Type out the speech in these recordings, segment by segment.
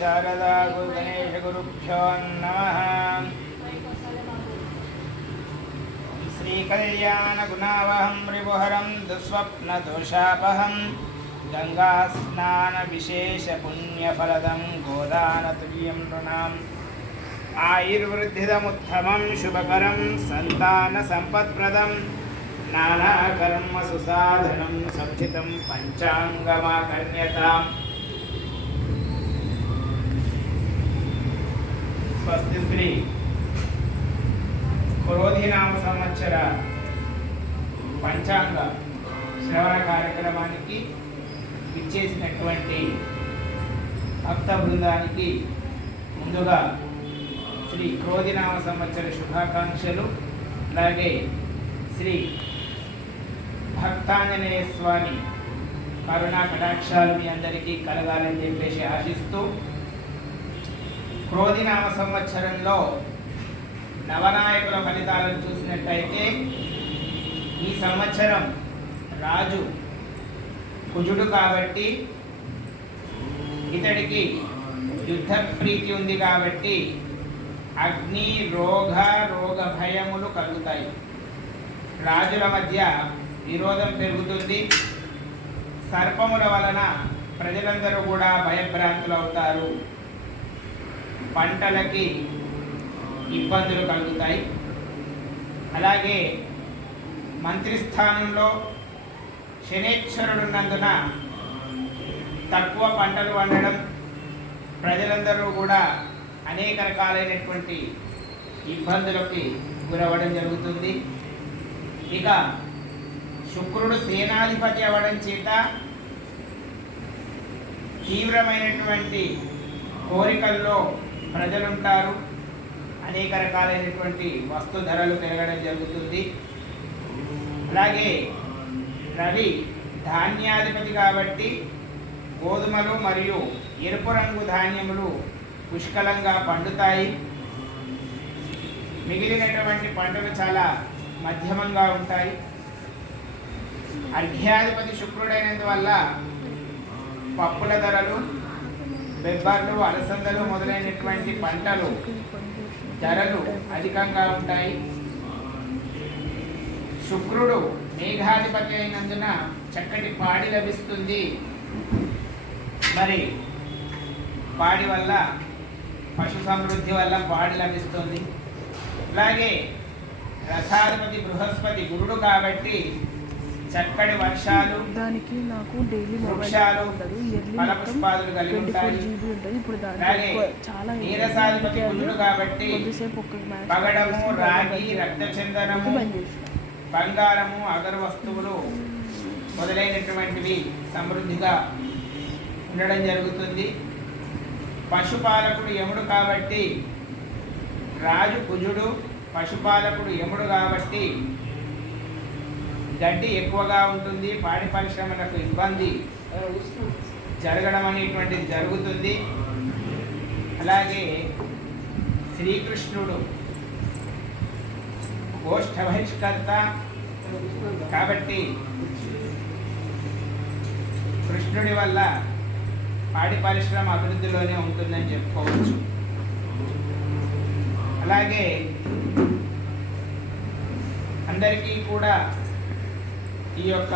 शारदा गुरु गणेश गुरुभ्यो नमः। श्रीकल्याण गुणावहं रिपुहरं दुःस्वप्नदोषापहं गंगा स्नान विशेष पुण्यफलदं गोदानतुल्यं नृणाम् आयुर्वृद्धिदमुत्तमं शुभकरं सन्तानसम्पत्प्रदं नानाकर्मसु साधनं संचितं पंचांगमाकर्ण्यताम्। स्वस्ति श्री क्रोधिनाम संवत्सर పంచాంగ శ్రవణ కార్యక్రమానికి ఇచ్చేసినటువంటి భక్త బృందానికి ముందుగా శ్రీ క్రోధినామ సంవత్సర శుభాకాంక్షలు, అలాగే శ్రీ భక్తాంజనేయ స్వామి కరుణా కటాక్షాలు మీ అందరికీ కలగాలని చెప్పేసి ఆశిస్తూ, క్రోధినామ సంవత్సరంలో నవనాయకుల ఫలితాలను చూసినట్టయితే ఈ సంవత్సరం రాజు కుజుడు కాబట్టి ఇతడికి యుద్ధ ప్రీతి ఉంది కాబట్టి అగ్ని రోగ భయములు కలుగుతాయి. రాజుల మధ్య విరోధం పెరుగుతుంది. సర్పముల వలన ప్రజలందరూ కూడా భయభ్రాంతులు అవుతారు. పంటలకి ఇబ్బందులు కలుగుతాయి. అలాగే మంత్రిస్థానంలో శనేశ్వరుడు ఉన్నందున తక్కువ పంటలు పండడం, ప్రజలందరూ కూడా అనేక రకాలైనటువంటి ఇబ్బందులకి గురవ్వడం జరుగుతుంది. ఇక శుక్రుడు సేనాధిపతి అవ్వడం చేత తీవ్రమైనటువంటి కోరికల్లో ప్రజలుంటారు. అనేక రకాలైనటువంటి వస్తు ధరలు పెరగడం జరుగుతుంది. అలాగే రవి ధాన్యాధిపతి కాబట్టి గోధుమలు మరియు ఎరుపు రంగు ధాన్యములు పుష్కలంగా పండుతాయి. మిగిలినటువంటి పంటలు చాలా మధ్యమంగా ఉంటాయి. అర్ఘ్యాధిపతి శుక్రుడైనందువల్ల పప్పుల ధరలు, బెబ్బర్లు, అలసందలు మొదలైనటువంటి పంటలు ధరలు అధికంగా ఉంటాయి. శుక్రుడు మేఘాధిపతి అయినందున చక్కటి పాడి లభిస్తుంది. మరి పాడి వల్ల పశు సమృద్ధి వల్ల పాడి లభిస్తుంది. అలాగే రథాధిపతి బృహస్పతి గురుడు కాబట్టి చక్కటి వర్షాలు, వృక్షాలు, ఫల పుష్పాలు కలిగి ఉంటాయి. అలాగే నీరసాధిపతి గురుడు కాబట్టి పగడము, రాగి, రక్తచందనము, బంగారము, అగరు వస్తువులు మొదలైనటువంటివి సమృద్ధిగా ఉండడం జరుగుతుంది. పశుపాలకుడు యముడు కాబట్టి రాజు కుజుడు, పశుపాలకుడు యముడు కాబట్టి గడ్డి ఎక్కువగా ఉంటుంది. పాడి పరిశ్రమలకు ఇబ్బంది జరగడం అనేటువంటిది జరుగుతుంది. అలాగే శ్రీకృష్ణుడు గోష్ఠ బహిష్కర్త కాబట్టి కృష్ణుడి వల్ల పాడి పరిశ్రమ అభివృద్ధిలోనే ఉంటుందని చెప్పుకోవచ్చు. అలాగే అందరికీ కూడా ఈ యొక్క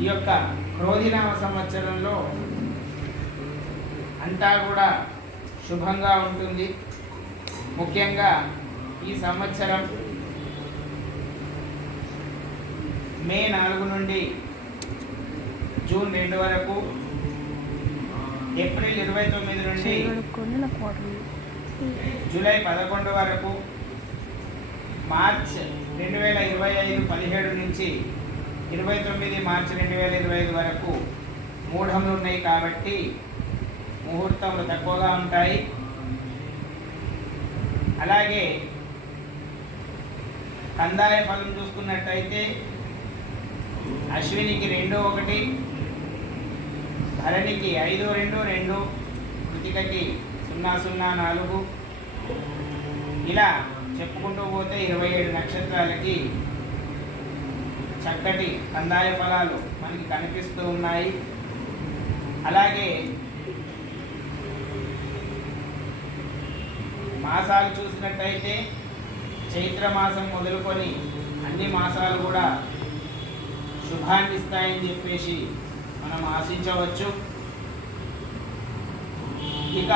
ఈ యొక్క క్రోధినామ సంవత్సరంలో అంతా కూడా శుభంగా ఉంటుంది. ముఖ్యంగా ఈ సంవత్సరం మే 4 నుండి జూన్ 2 వరకు, ఏప్రిల్ 29 నుండి జూలై 11 వరకు, మార్చ్ 2025 17 నుంచి 29 మార్చి 2025 వరకు మూఢములు ఉన్నాయి కాబట్టి ముహూర్తములు తక్కువగా ఉంటాయి. అలాగే కందాయ ఫలం చూసుకున్నట్టయితే అశ్వినికి 2-1, భరణికి 5-2-2, కృతికకి 0-0-4, ఇలా చెప్పుకుంటూ పోతే 27 నక్షత్రాలకి చక్కటి కందాయ ఫలాలు మనకి కనిపిస్తూ ఉన్నాయి. అలాగే మాసాలు చూసినట్టయితే చైత్ర మాసం మొదలుకొని అన్ని మాసాలు కూడా శుభాన్ని ఇస్తాయని చెప్పేసి మనం ఆశించవచ్చు. ఇక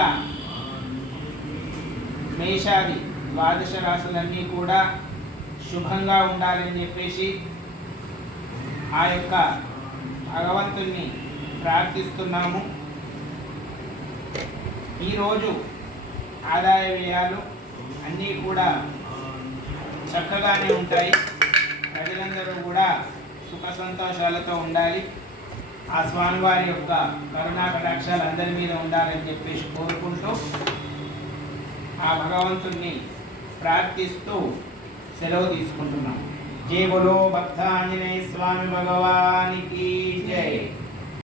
మేషాది ద్వాదశ రాశులన్నీ కూడా శుభంగా ఉండాలని చెప్పేసి ఆ యొక్క భగవంతుణ్ణి ప్రార్థిస్తున్నాము. ఈరోజు ఆదాయ వ్యయాలు అన్నీ కూడా చక్కగానే ఉంటాయి. ప్రజలందరూ కూడా సుఖ సంతోషాలతో ఉండాలి. ఆ స్వామివారి యొక్క కరుణా కటాక్షాలు అందరి మీద ఉండాలని చెప్పేసి కోరుకుంటూ ఆ భగవంతుణ్ణి ప్రార్థిస్తూ సెలవు తీసుకుంటున్నాం. జై బోలో భక్త ఆంజనేయ స్వామి భగవానికి.